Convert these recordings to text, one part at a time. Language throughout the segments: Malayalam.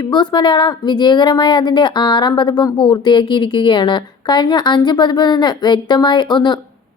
ബിഗ് ബോസ് മലയാളം വിജയകരമായി അതിന്റെ 6ാം പതിപ്പും പൂർത്തിയാക്കിയിരിക്കുകയാണ്. കഴിഞ്ഞ 5 പതിപ്പിൽ നിന്ന് വ്യക്തമായി ഒന്ന്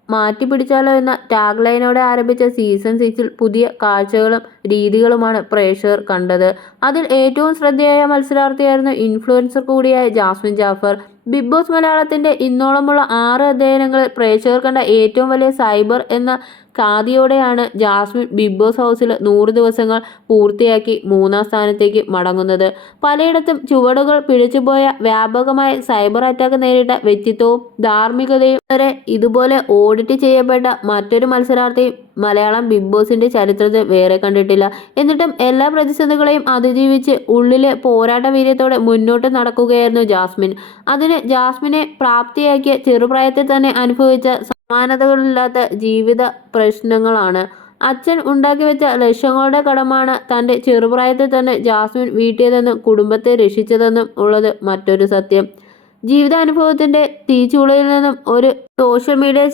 മാറ്റിപ്പിടിച്ചാലോ എന്ന ടാഗ് ലൈനോടെ ആരംഭിച്ച സീസൺ 6ൽ പുതിയ കാഴ്ചകളും രീതികളുമാണ് പ്രേക്ഷകർ കണ്ടത്. അതിൽ ഏറ്റവും ശ്രദ്ധേയമായ മത്സരാർത്ഥിയായിരുന്നു ഇൻഫ്ലുവൻസർ കൂടിയായ ജാസ്മിൻ ജാഫർ. ബിഗ് ബോസ് മലയാളത്തിന്റെ ഇന്നോളമുള്ള 6 അധ്യായങ്ങളിൽ പ്രേക്ഷകർ കണ്ട ഏറ്റവും വലിയ സൈബർ എന്ന ഖ്യാതിയോടെയാണ് ജാസ്മിൻ ബിഗ് ബോസ് ഹൗസിൽ 100 ദിവസങ്ങൾ പൂർത്തിയാക്കി 3ാം സ്ഥാനത്തേക്ക് മടങ്ങുന്നത്. പലയിടത്തും ചുവടുകൾ പിഴച്ചുപോയ വ്യാപകമായ സൈബർ അറ്റാക്ക് നേരിട്ട വ്യക്തിത്വവും ധാർമ്മികതയും വരെ ഇതുപോലെ ഓഡിറ്റ് ചെയ്യപ്പെട്ട മറ്റൊരു മത്സരാർത്ഥി മലയാളം ബിഗ് ബോസിന്റെ ചരിത്രത്തിൽ വേറെ കണ്ടിട്ടില്ല. എന്നിട്ടും എല്ലാ പ്രതിസന്ധികളെയും അതിജീവിച്ച് ഉള്ളിലെ പോരാട്ട വീര്യത്തോടെ മുന്നോട്ട് നടക്കുകയായിരുന്നു ജാസ്മിൻ. അതിന് ജാസ്മിനെ പ്രാപ്തിയാക്കിയ ചെറുപ്രായത്തിൽ തന്നെ അനുഭവിച്ച സമാനതകളില്ലാത്ത ജീവിത പ്രശ്നങ്ങളാണ്. അച്ഛൻ ഉണ്ടാക്കിവെച്ച ലക്ഷങ്ങളുടെ കടമാണ് തൻ്റെ ചെറുപ്രായത്തിൽ തന്നെ ജാസ്മിൻ വീട്ടിയതെന്നും കുടുംബത്തെ രക്ഷിച്ചതെന്നും ഉള്ളത് മറ്റൊരു സത്യം. ജീവിതാനുഭവത്തിൻ്റെ തീച്ചൂളയിൽ നിന്നും ഒരു സോഷ്യൽ മീഡിയ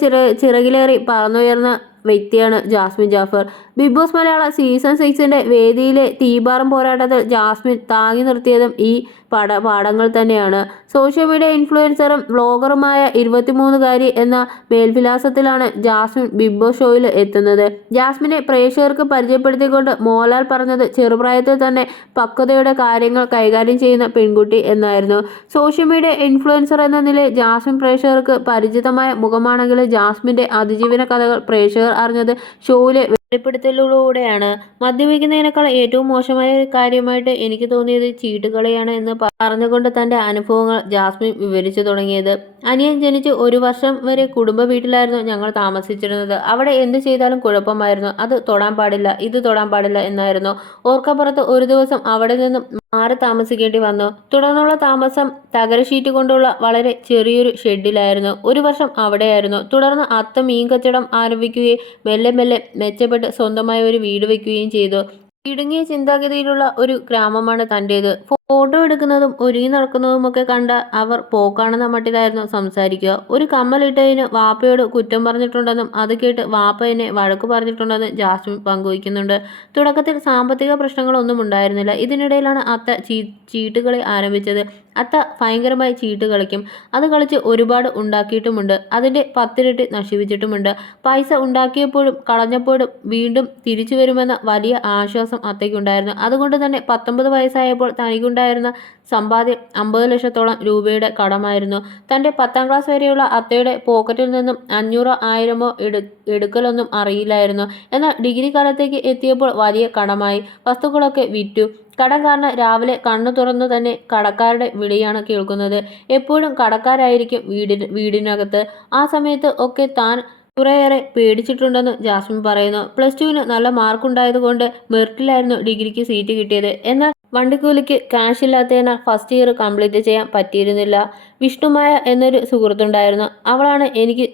ചിറകിലേറി പറന്നുയർന്ന വ്യക്തിയാണ് Jasmin Jaffar. Bigg Boss Malayalam season 6ന്റെ വേദിയിലെ തീപാറും പോരാട്ടത്തിൽ ജാസ്മിൻ താങ്ങി നിർത്തിയതും ഈ പാഠങ്ങൾ തന്നെയാണ്. സോഷ്യൽ മീഡിയ ഇൻഫ്ലുവൻസറും വ്ളോഗറുമായ 23കാരി എന്ന മേൽവിലാസത്തിലാണ് ജാസ്മിൻ ബിഗ് ബോസ് ഷോയിൽ എത്തുന്നത്. ജാസ്മിനെ പ്രേക്ഷകർക്ക് പരിചയപ്പെടുത്തിക്കൊണ്ട് മോഹൻലാൽ പറഞ്ഞത് ചെറുപ്രായത്തിൽ തന്നെ പക്വതയുടെ കാര്യങ്ങൾ കൈകാര്യം ചെയ്യുന്ന പെൺകുട്ടി എന്നായിരുന്നു. സോഷ്യൽ മീഡിയ ഇൻഫ്ലുവൻസർ എന്ന നിലയിൽ ജാസ്മിൻ പ്രേക്ഷകർക്ക് പരിചിതമായ മുഖമാണെങ്കിലും ജാസ്മിന്റെ അതിജീവന കഥകൾ പ്രേക്ഷകർ അറിഞ്ഞത് ഷോയിലെ വെളിപ്പെടുത്തലിലൂടെയാണ്. മദ്യപിക്കുന്നതിനേക്കാൾ ഏറ്റവും മോശമായ ഒരു കാര്യമായിട്ട് എനിക്ക് തോന്നിയത് ചീട്ടുകളിയാണ് എന്ന് പറഞ്ഞുകൊണ്ട് തൻ്റെ അനുഭവങ്ങൾ ജാസ്മിൻ വിവരിച്ചു തുടങ്ങിയത്. അനിയൻ ജനിച്ച് 1 വർഷം വരെ കുടുംബ വീട്ടിലായിരുന്നു ഞങ്ങൾ താമസിച്ചിരുന്നത്. അവിടെ എന്ത് ചെയ്താലും കുഴപ്പമായിരുന്നു. അത് തൊടാൻ പാടില്ല, ഇത് തൊടാൻ പാടില്ല എന്നായിരുന്നു. ഓർക്കപ്പുറത്ത് ഒരു ദിവസം അവിടെ നിന്നും മാറി താമസിക്കേണ്ടി വന്നു. തുടർന്നുള്ള താമസം തകര ഷീറ്റ് കൊണ്ടുള്ള വളരെ ചെറിയൊരു ഷെഡിലായിരുന്നു. 1 വർഷം അവിടെയായിരുന്നു. തുടർന്ന് അത്ത മീൻ കച്ചവടം ആരംഭിക്കുകയും മെല്ലെ മെല്ലെ മെച്ചപ്പെട്ട് സ്വന്തമായ ഒരു വീട് വയ്ക്കുകയും ചെയ്തു. ഇടുങ്ങിയ ചിന്താഗതിയിലുള്ള ഒരു ഗ്രാമമാണ് തൻ്റേത്. ഫോട്ടോ എടുക്കുന്നതും ഒരുങ്ങി നടക്കുന്നതുമൊക്കെ കണ്ട അവർ പോക്കാണെന്ന മട്ടിലായിരുന്നു സംസാരിക്കുക. ഒരു കമ്മലിട്ടതിന് വാപ്പയോട് കുറ്റം പറഞ്ഞിട്ടുണ്ടെന്നും അത് കേട്ട് വാപ്പ എന്നെ വഴക്ക് പറഞ്ഞിട്ടുണ്ടെന്നും ജാസ്മിൻ പങ്കുവയ്ക്കുന്നുണ്ട്. തുടക്കത്തിൽ സാമ്പത്തിക പ്രശ്നങ്ങളൊന്നും ഉണ്ടായിരുന്നില്ല. ഇതിനിടയിലാണ് അത്ത ചീട്ടുകളി ആരംഭിച്ചത്. അത്ത ഭയങ്കരമായി ചീട്ട് കളിക്കും. അത് കളിച്ച് ഒരുപാട് ഉണ്ടാക്കിയിട്ടുമുണ്ട്. അതിൻ്റെ 10 ഇരട്ടി നശിപ്പിച്ചിട്ടുമുണ്ട്. പൈസ ഉണ്ടാക്കിയപ്പോഴും കളഞ്ഞപ്പോഴും വീണ്ടും തിരിച്ചു വരുമെന്ന വലിയ ആശ്വാസം അത്തയ്ക്കുണ്ടായിരുന്നു. അതുകൊണ്ട് തന്നെ 19 വയസ്സായപ്പോൾ തനിക്കുണ്ടായിരുന്ന സമ്പാദ്യം 50 ലക്ഷത്തോളം രൂപയുടെ കടമായിരുന്നു. തൻ്റെ 10ാം ക്ലാസ് വരെയുള്ള അത്തയുടെ പോക്കറ്റിൽ നിന്നും 500 1000മോ എടുക്കലൊന്നും അറിയില്ലായിരുന്നു. എന്നാൽ ഡിഗ്രി കാലത്തേക്ക് എത്തിയപ്പോൾ വലിയ കടമായി. വസ്തുക്കളൊക്കെ വിറ്റു. കടം കാരണം രാവിലെ കണ്ണു തുറന്നു തന്നെ കടക്കാരുടെ വിളിയാണ് കേൾക്കുന്നത്. എപ്പോഴും കടക്കാരായിരിക്കും വീടിനകത്ത്. ആ സമയത്ത് ഒക്കെ താൻ കുറേയേറെ പേടിച്ചിട്ടുണ്ടെന്ന് ജാസ്മിൻ പറയുന്നു. +2-ന് നല്ല മാർക്കുണ്ടായതുകൊണ്ട് മെറിറ്റിലായിരുന്നു ഡിഗ്രിക്ക് സീറ്റ് കിട്ടിയത്. എന്നാൽ വണ്ടിക്കൂലിക്ക് ക്യാഷ് ഇല്ലാത്തതിനാൽ ഫസ്റ്റ് ഇയർ കംപ്ലീറ്റ് ചെയ്യാൻ പറ്റിയിരുന്നില്ല. വിഷ്ണുമായ എന്നൊരു സുഹൃത്തുണ്ടായിരുന്നു. അവളാണ് എനിക്ക്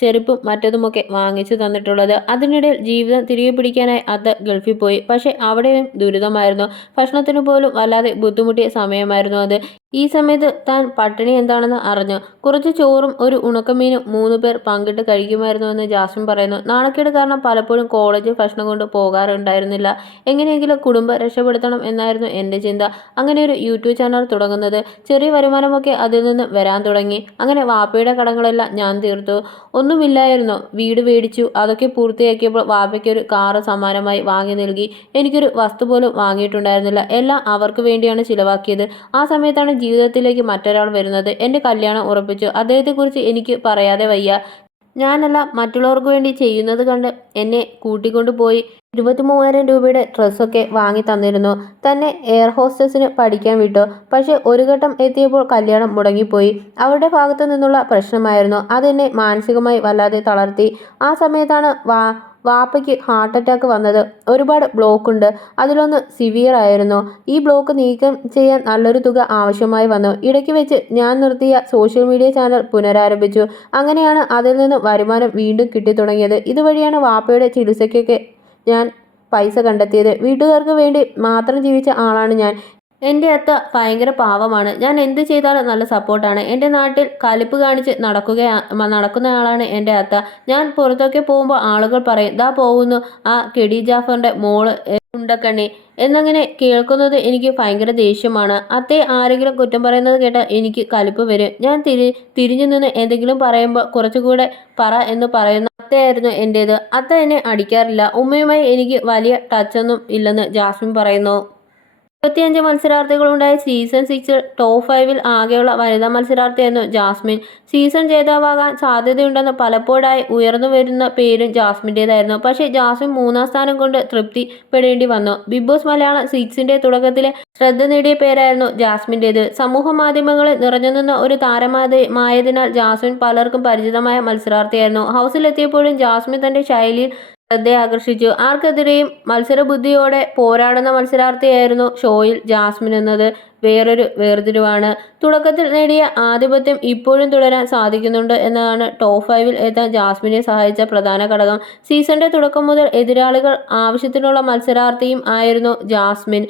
ചെരുപ്പും മറ്റതുമൊക്കെ വാങ്ങിച്ചു തന്നിട്ടുള്ളത്. അതിനിടയിൽ ജീവിതം തിരികെ പിടിക്കാനായി അത്ത ഗൾഫിൽ പോയി. പക്ഷേ അവിടെയും ദുരിതമായിരുന്നു. ഭക്ഷണത്തിന് പോലും വല്ലാതെ ബുദ്ധിമുട്ടിയ സമയമായിരുന്നു അത്. ഈ സമയത്ത് താൻ പട്ടിണി എന്താണെന്ന് അറിഞ്ഞു. കുറച്ച് ചോറും ഒരു ഉണക്കമീനും 3 പേർ പങ്കിട്ട് കഴിക്കുമായിരുന്നുവെന്ന് ജാസ്മിൻ പറയുന്നു. നാണക്കേട് കാരണം പലപ്പോഴും കോളേജ് ഭക്ഷണം കൊണ്ട് പോകാറുണ്ടായിരുന്നില്ല. എങ്ങനെയെങ്കിലും കുടുംബം രക്ഷപ്പെടുത്തണം എന്നായിരുന്നു എൻ്റെ ചിന്ത. അങ്ങനെ ഒരു യൂട്യൂബ് ചാനൽ തുടങ്ങുന്നത്. ചെറിയ വരുമാനമൊക്കെ അതിൽ നിന്ന് വരാൻ തുടങ്ങി. അങ്ങനെ വാപ്പയുടെ കടങ്ങളെല്ലാം ഞാൻ തീർത്തു. ഒന്നുമില്ലായിരുന്നു. വീട് മേടിച്ചു. അതൊക്കെ പൂർത്തിയാക്കിയപ്പോൾ വാപ്പയ്ക്ക് ഒരു കാറ് സമ്മാനമായി വാങ്ങി നൽകി. എനിക്കൊരു വസ്തു പോലും വാങ്ങിയിട്ടുണ്ടായിരുന്നില്ല. എല്ലാം അവർക്ക് വേണ്ടിയാണ് ചിലവാക്കിയത്. ആ സമയത്താണ് ജീവിതത്തിലേക്ക് മറ്റൊരാൾ വരുന്നത്. എൻ്റെ കല്യാണം ഉറപ്പിച്ചു. അദ്ദേഹത്തെക്കുറിച്ച് എനിക്ക് പറയാതെ വയ്യ. ഞാനെല്ലാം മറ്റുള്ളവർക്ക് വേണ്ടി ചെയ്യുന്നത് കണ്ട് എന്നെ കൂട്ടിക്കൊണ്ടു പോയി 23,000 രൂപയുടെ ഡ്രസ്സൊക്കെ വാങ്ങി തന്നിരുന്നു. തന്നെ എയർ ഹോസ്റ്റസിന് പഠിക്കാൻ വിട്ടു. പക്ഷേ ഒരു ഘട്ടം എത്തിയപ്പോൾ കല്യാണം മുടങ്ങിപ്പോയി. അവരുടെ ഭാഗത്തു നിന്നുള്ള പ്രശ്നമായിരുന്നു. അതെന്നെ മാനസികമായി വല്ലാതെ തളർത്തി. ആ സമയത്താണ് വാപ്പയ്ക്ക് ഹാർട്ട് അറ്റാക്ക് വന്നത്. ഒരുപാട് ബ്ലോക്ക് ഉണ്ട്. അതിലൊന്ന് സിവിയർ ആയിരുന്നു. ഈ ബ്ലോക്ക് നീക്കം ചെയ്യാൻ നല്ലൊരു തുക ആവശ്യമായി വന്നു. ഇടയ്ക്ക് വെച്ച് ഞാൻ നിർത്തിയ സോഷ്യൽ മീഡിയ ചാനൽ പുനരാരംഭിച്ചു. അങ്ങനെയാണ് അതിൽ നിന്ന് വരുമാനം വീണ്ടും കിട്ടിത്തുടങ്ങിയത്. ഇതുവഴിയാണ് വാപ്പയുടെ ചികിത്സയ്ക്കൊക്കെ ഞാൻ പൈസ കണ്ടെത്തിയത്. വീട്ടുകാർക്ക് വേണ്ടി മാത്രം ജീവിച്ച ആളാണ് ഞാൻ. എൻ്റെ അത്ത ഭയങ്കര പാവമാണ്. ഞാൻ എന്ത് ചെയ്താലും നല്ല സപ്പോർട്ടാണ്. എൻ്റെ നാട്ടിൽ കലിപ്പ് കാണിച്ച് നടക്കുന്നയാളാണ് എൻ്റെ അത്ത. ഞാൻ പുറത്തൊക്കെ പോകുമ്പോൾ ആളുകൾ പറയും, ദാ പോകുന്നു ആ കെടി ജാഫറിൻ്റെ മോള് ഉണ്ടക്കണ്ണി എന്നങ്ങനെ കേൾക്കുന്നത് എനിക്ക് ഭയങ്കര ദേഷ്യമാണ്. അത്തയെ ആരെങ്കിലും കുറ്റം പറയുന്നത് കേട്ടാൽ എനിക്ക് കലിപ്പ് വരും. ഞാൻ തിരിഞ്ഞു നിന്ന് എന്തെങ്കിലും പറയുമ്പോൾ കുറച്ചുകൂടെ പറ എന്ന് പറയുന്ന അത്തയായിരുന്നു എൻ്റേത്. അത്ത എന്നെ അടിക്കാറില്ല. ഉമ്മയുമായി എനിക്ക് വലിയ ടച്ചൊന്നും ഇല്ലെന്ന് ജാസ്മിൻ പറയുന്നു. 25 മത്സരാർത്ഥികളുണ്ടായ സീസൺ 6 ടോപ്പ് 5-ൽ ആകെയുള്ള വനിതാ മത്സരാർത്ഥിയായിരുന്നു ജാസ്മിൻ. സീസൺ ജേതാവാകാൻ സാധ്യതയുണ്ടെന്ന് പലപ്പോഴായി ഉയർന്നു വരുന്ന പേരും ജാസ്മിൻ്റേതായിരുന്നു. പക്ഷേ ജാസ്മിൻ 3-ാം സ്ഥാനം കൊണ്ട് തൃപ്തിപ്പെടേണ്ടി വന്നു. ബിഗ് ബോസ് മലയാളം 6-ന്റെ തുടക്കത്തിലെ ശ്രദ്ധ നേടിയ പേരായിരുന്നു ജാസ്മിൻ്റേത്. സമൂഹ മാധ്യമങ്ങളിൽ നിറഞ്ഞുനിന്ന ഒരു താരമായതിനാൽ ജാസ്മിൻ പലർക്കും പരിചിതമായ മത്സരാർത്ഥിയായിരുന്നു. ഹൗസിലെത്തിയപ്പോഴും ജാസ്മിൻ തന്റെ ശൈലിയിൽ ശ്രദ്ധയാകർഷിച്ചു. ആർക്കെതിരെയും മത്സരബുദ്ധിയോടെ പോരാടുന്ന മത്സരാർത്ഥിയായിരുന്നു ഷോയിൽ ജാസ്മിൻ എന്നത് വേറൊരു വേർതിരിവാണ്. തുടക്കത്തിൽ നേടിയ ആധിപത്യം ഇപ്പോഴും തുടരാൻ സാധിക്കുന്നുണ്ട് എന്നതാണ് ടോപ്പ് 5-ൽ എത്താൻ ജാസ്മിനെ സഹായിച്ച പ്രധാന ഘടകം. സീസണിന്റെ തുടക്കം മുതൽ എതിരാളികൾ ആവശ്യത്തിനുള്ള മത്സരാർത്ഥിയും ആയിരുന്നു ജാസ്മിൻ.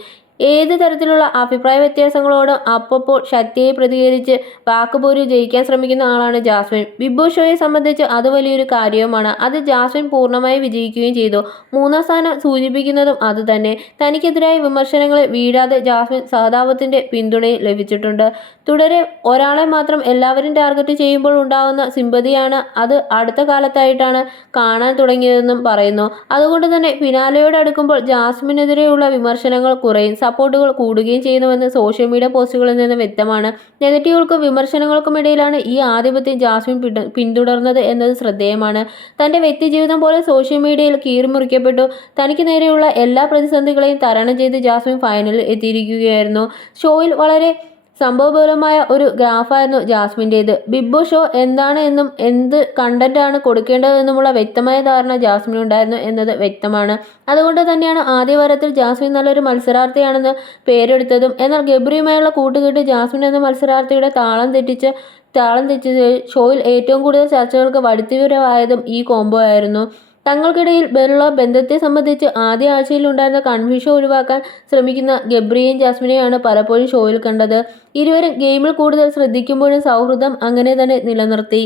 ഏത് തരത്തിലുള്ള അഭിപ്രായ വ്യത്യാസങ്ങളോടും അപ്പപ്പോൾ ശക്തിയായി പ്രതികരിച്ച് വാക്കുപോരി ജയിക്കാൻ ശ്രമിക്കുന്ന ആളാണ് ജാസ്മിൻ. ബിഗ് ബോസ് ഷോയെ സംബന്ധിച്ച് അത് വലിയൊരു കാര്യവുമാണ്. അത് ജാസ്മിൻ പൂർണ്ണമായി വിജയിക്കുകയും ചെയ്തു. 3-ാം സ്ഥാനം സൂചിപ്പിക്കുന്നതും അതുതന്നെ. തനിക്കെതിരായ വിമർശനങ്ങളിൽ വീഴാതെ ജാസ്മിൻ സഹതാപത്തിന്റെ പിന്തുണയും ലഭിച്ചിട്ടുണ്ട്. തുടരെ ഒരാളെ മാത്രം എല്ലാവരും ടാർഗറ്റ് ചെയ്യുമ്പോൾ ഉണ്ടാകുന്ന സിമ്പതിയാണ് അത് അടുത്ത കാലത്തായിട്ടാണ് കാണാൻ തുടങ്ങിയതെന്നും പറയുന്നു. അതുകൊണ്ട് തന്നെ ഫിനാലെയോട് അടുക്കുമ്പോൾ ജാസ്മിനെതിരെയുള്ള വിമർശനങ്ങൾ കുറയും, സപ്പോർട്ടുകൾ കൂടുകയും ചെയ്യുന്നുവെന്ന് സോഷ്യൽ മീഡിയ പോസ്റ്റുകളിൽ നിന്ന് വ്യക്തമാണ്. നെഗറ്റീവുകൾക്കും വിമർശനങ്ങൾക്കും ഇടയിലാണ് ഈ ആധിപത്യം ജാസ്മിൻ പിന്തുടർന്നത് എന്നത് ശ്രദ്ധേയമാണ്. തന്റെ വ്യക്തിജീവിതം പോലെ സോഷ്യൽ മീഡിയയിൽ കീറിമുറിക്കപ്പെട്ടു. തനിക്ക് നേരെയുള്ള എല്ലാ പ്രതിസന്ധികളെയും തരണം ചെയ്ത് ജാസ്മിൻ ഫൈനലിൽ എത്തിയിരിക്കുകയായിരുന്നു. ഷോയിൽ വളരെ സംഭവബഹുലമായ ഒരു ഗ്രാഫായിരുന്നു ജാസ്മിൻ്റേത്. ബിഗ് ബോസ് ഷോ എന്താണ് എന്നും എന്ത് കണ്ടന്റാണ് കൊടുക്കേണ്ടതെന്നുമുള്ള വ്യക്തമായ ധാരണ ജാസ്മിനുണ്ടായിരുന്നു എന്നത് വ്യക്തമാണ്. അതുകൊണ്ട് തന്നെയാണ് ആദ്യ വാരത്തിൽ ജാസ്മിൻ നല്ലൊരു മത്സരാർത്ഥിയാണെന്ന് പേരെടുത്തതും. എന്നാൽ ഗബ്രിയുമായുള്ള കൂട്ടുകെട്ട് ജാസ്മിൻ എന്ന മത്സരാർത്ഥിയുടെ താളം തെറ്റിച്ച് ഷോയിൽ ഏറ്റവും കൂടുതൽ ചർച്ചകൾക്ക് വഴിത്തിരിവായതും ഈ കോംബോ ആയിരുന്നു. തങ്ങൾക്കിടയിലുള്ള ബന്ധത്തെ സംബന്ധിച്ച് ആദ്യ ആഴ്ചയിൽ ഉണ്ടായിരുന്ന കൺഫ്യൂഷൻ ഒഴിവാക്കാൻ ശ്രമിക്കുന്ന ഗബ്രിയെയും ജാസ്മിനെയാണ് പലപ്പോഴും ഷോയിൽ കണ്ടത്. ഇരുവരും ഗെയിമിൽ കൂടുതൽ ശ്രദ്ധിക്കുമ്പോഴും സൗഹൃദം അങ്ങനെ തന്നെ നിലനിർത്തി.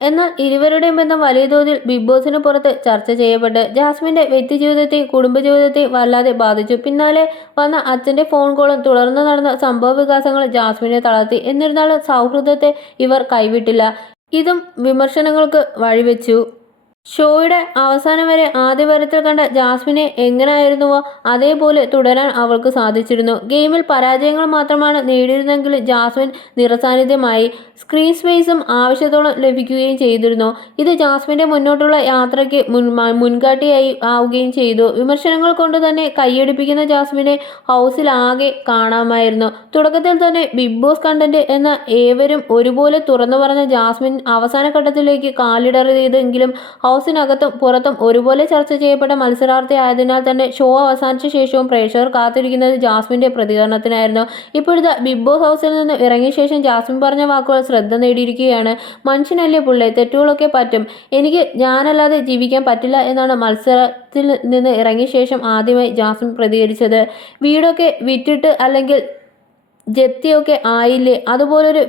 എന്നാൽ ഇരുവരുടെയും ബന്ധം വലിയ തോതിൽ ബിഗ് ബോസിന് പുറത്ത് ചർച്ച ചെയ്യപ്പെട്ട് ജാസ്മിന്റെ വ്യക്തിജീവിതത്തെയും കുടുംബജീവിതത്തെയും വല്ലാതെ ബാധിച്ചു. പിന്നാലെ വന്ന അച്ഛന്റെ ഫോൺ കോളും തുടർന്ന് നടന്ന സംഭവ വികാസങ്ങൾ ജാസ്മിനെ തളർത്തി. എന്നിരുന്നാലും സൗഹൃദത്തെ ഇവർ കൈവിട്ടില്ല. ഇതും വിമർശനങ്ങൾക്ക് വഴിവെച്ചു. ഷോയുടെ അവസാനം വരെ ആദ്യ വാരത്തിൽ കണ്ട ജാസ്മിനെ എങ്ങനെയായിരുന്നുവോ അതേപോലെ തുടരാൻ അവൾക്ക് സാധിച്ചിരുന്നു. ഗെയിമിൽ പരാജയങ്ങൾ മാത്രമാണ് നേടിയിരുന്നെങ്കിലും ജാസ്മിൻ നിറസാന്നിധ്യമായി. സ്ക്രീൻ സ്പേസും ആവശ്യത്തോളം ലഭിക്കുകയും ചെയ്തിരുന്നു. ഇത് ജാസ്മിന്റെ മുന്നോട്ടുള്ള യാത്രയ്ക്ക് മുൻകാട്ടിയായി ആവുകയും ചെയ്തു. വിമർശനങ്ങൾ കൊണ്ട് തന്നെ കൈയടിപ്പിക്കുന്ന ജാസ്മിനെ ഹൗസിൽ ആകെ കാണാമായിരുന്നു. തുടക്കത്തിൽ തന്നെ ബിഗ് ബോസ് കണ്ടന്റ് എന്ന ഏവരും ഒരുപോലെ തുറന്നു പറഞ്ഞ ജാസ്മിൻ അവസാന ഘട്ടത്തിലേക്ക് കാലിടറിയതെങ്കിലും ഹൗസിനകത്തും പുറത്തും ഒരുപോലെ ചർച്ച ചെയ്യപ്പെട്ട മത്സരാർത്ഥി ആയതിനാൽ തന്നെ ഷോ അവസാനിച്ച ശേഷവും പ്രേക്ഷകർ കാത്തിരിക്കുന്നത് ജാസ്മിന്റെ പ്രതികരണത്തിനായിരുന്നു. ഇപ്പോഴത്തെ ബിഗ് ബോസ് ഹൗസിൽ നിന്ന് ഇറങ്ങിയ ശേഷം ജാസ്മിൻ പറഞ്ഞ വാക്കുകൾ ശ്രദ്ധ നേടിയിരിക്കുകയാണ്. മനുഷ്യനല്ലേ പുള്ളേ, തെറ്റുകളൊക്കെ പറ്റും, എനിക്ക് ഞാനല്ലാതെ ജീവിക്കാൻ പറ്റില്ല എന്നാണ് മത്സരത്തിൽ നിന്ന് ഇറങ്ങിയ ശേഷം ആദ്യമായി ജാസ്മിൻ പ്രതികരിച്ചത്. വീടൊക്കെ വിറ്റിട്ട് അല്ലെങ്കിൽ ജപ്തിയൊക്കെ ആയില്ലേ, അതുപോലൊരു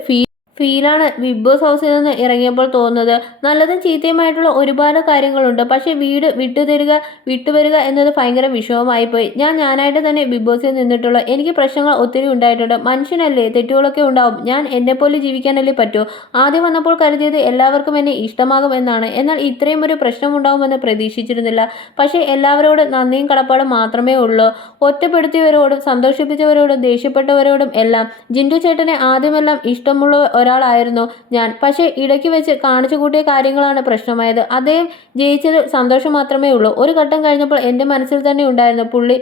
ഫീലാണ് ബിഗ് ബോസ് ഹൗസിൽ നിന്ന് ഇറങ്ങിയപ്പോൾ തോന്നുന്നത്. നല്ലതും ചീത്തയുമായിട്ടുള്ള ഒരുപാട് കാര്യങ്ങളുണ്ട്. പക്ഷേ വീട് വിട്ടുവരിക എന്നത് ഭയങ്കര വിഷമമായിപ്പോയി. ഞാനായിട്ട് തന്നെ ബിഗ് ബോസിൽ നിന്നിട്ടുള്ള എനിക്ക് പ്രശ്നങ്ങൾ ഒത്തിരി ഉണ്ടായിട്ടുണ്ട്. മനുഷ്യനല്ലേ, തെറ്റുകളൊക്കെ ഉണ്ടാവും. ഞാൻ എന്നെപ്പോലെ ജീവിക്കാനല്ലേ പറ്റൂ. ആദ്യം വന്നപ്പോൾ കരുതിയത് എല്ലാവർക്കും എന്നെ ഇഷ്ടമാകും എന്നാണ്. എന്നാൽ ഇത്രയും ഒരു പ്രശ്നം ഉണ്ടാവുമെന്ന് പ്രതീക്ഷിച്ചിരുന്നില്ല. പക്ഷേ എല്ലാവരോടും നന്ദിയും കടപ്പാടും മാത്രമേ ഉള്ളൂ. ഒറ്റപ്പെടുത്തിയവരോടും സന്തോഷിപ്പിച്ചവരോടും ദേഷ്യപ്പെട്ടവരോടും എല്ലാം. ജിൻഡു ചേട്ടനെ ആദ്യമെല്ലാം ഇഷ്ടമുള്ള ഒരാളായിരുന്നു ഞാൻ. പക്ഷേ ഇടയ്ക്ക് വെച്ച് കാണിച്ചു കൂട്ടിയ കാര്യങ്ങളാണ് പ്രശ്നമായത്. അദ്ദേഹം ജയിച്ചത് സന്തോഷം മാത്രമേ ഉള്ളൂ. ഒരു ഘട്ടം കഴിഞ്ഞപ്പോൾ എൻ്റെ മനസ്സിൽ തന്നെ ഉണ്ടായിരുന്നു പുള്ളി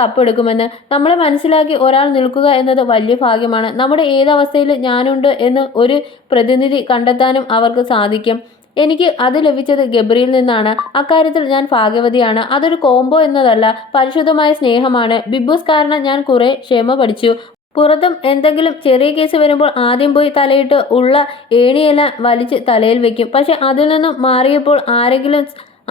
കപ്പെടുക്കുമെന്ന്. നമ്മളെ മനസ്സിലാക്കി ഒരാൾ നിൽക്കുക എന്നത് വലിയ ഭാഗ്യമാണ്. നമ്മുടെ ഏതവസ്ഥയിലും ഞാനുണ്ട് എന്ന് ഒരു പ്രതിനിധി കണ്ടെത്താനും അവർക്ക് സാധിക്കും. എനിക്ക് അത് ലഭിച്ചത് ഗബ്രിയിൽ നിന്നാണ്. അക്കാര്യത്തിൽ ഞാൻ ഭാഗ്യവതിയാണ്. അതൊരു കോംബോ എന്നതല്ല, പരിശുദ്ധമായ സ്നേഹമാണ്. ബിഗ് ബോസ് കാരണം ഞാൻ കുറെ ക്ഷമ പഠിച്ചു. പുറത്തും എന്തെങ്കിലും ചെറിയ കേസ് വരുമ്പോൾ ആദ്യം പോയി തലയിട്ട് ഉള്ള ഏണിയെല്ലാം വലിച്ച് തലയിൽ വെക്കും. പക്ഷെ അതിൽ നിന്നും മാറിയപ്പോൾ ആരെങ്കിലും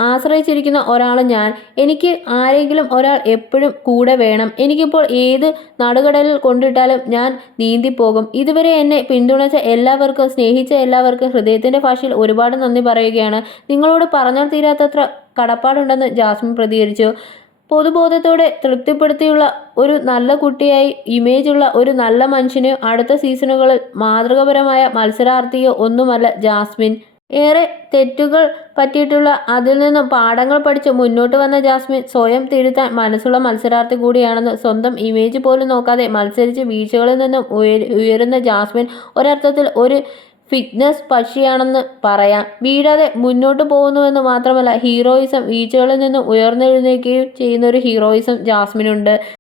ആശ്രയിച്ചിരിക്കുന്ന ഒരാൾ ഞാൻ. എനിക്ക് ആരെങ്കിലും ഒരാൾ എപ്പോഴും കൂടെ വേണം. എനിക്കിപ്പോൾ ഏത് നടുകടലിൽ കൊണ്ടിട്ടാലും ഞാൻ നീന്തിപ്പോകും. ഇതുവരെ എന്നെ പിന്തുണച്ച എല്ലാവർക്കും, സ്നേഹിച്ച എല്ലാവർക്കും ഹൃദയത്തിൻ്റെ ഭാഷയിൽ ഒരുപാട് നന്ദി പറയുകയാണ്. നിങ്ങളോട് പറഞ്ഞാൽ തീരാത്തത്ര കടപ്പാടുണ്ടെന്ന് ജാസ്മിൻ പ്രതികരിച്ചു. പൊതുബോധത്തോടെ തൃപ്തിപ്പെടുത്തിയുള്ള ഒരു നല്ല കുട്ടിയായി ഇമേജുള്ള ഒരു നല്ല മനുഷ്യനെയോ അടുത്ത സീസണുകളിൽ മാതൃകാപരമായ മത്സരാർത്ഥിയോ ഒന്നുമല്ല ജാസ്മിൻ. ഏറെ തെറ്റുകൾ പറ്റിയിട്ടുള്ള അതിൽ നിന്നും പാഠങ്ങൾ പഠിച്ച് മുന്നോട്ട് വന്ന ജാസ്മിൻ സ്വയം തിരുത്താൻ മനസ്സുള്ള മത്സരാർത്ഥി കൂടിയാണെന്ന് സ്വന്തം ഇമേജ് പോലും നോക്കാതെ മത്സരിച്ച് വീഴ്ചകളിൽ നിന്നും ഉയരുന്ന ജാസ്മിൻ ഒരർത്ഥത്തിൽ ഒരു ഫിറ്റ്നസ് പക്ഷിയാണെന്ന് പറയാം. വീഴാതെ മുന്നോട്ട് പോകുന്നുവെന്ന് മാത്രമല്ല, ഹീറോയിസം വീഴ്ചകളിൽ നിന്നും ഉയർന്നെഴുന്നേൽക്കുകയും ചെയ്യുന്ന ഒരു ഹീറോയിസം ജാസ്മിനുണ്ട്.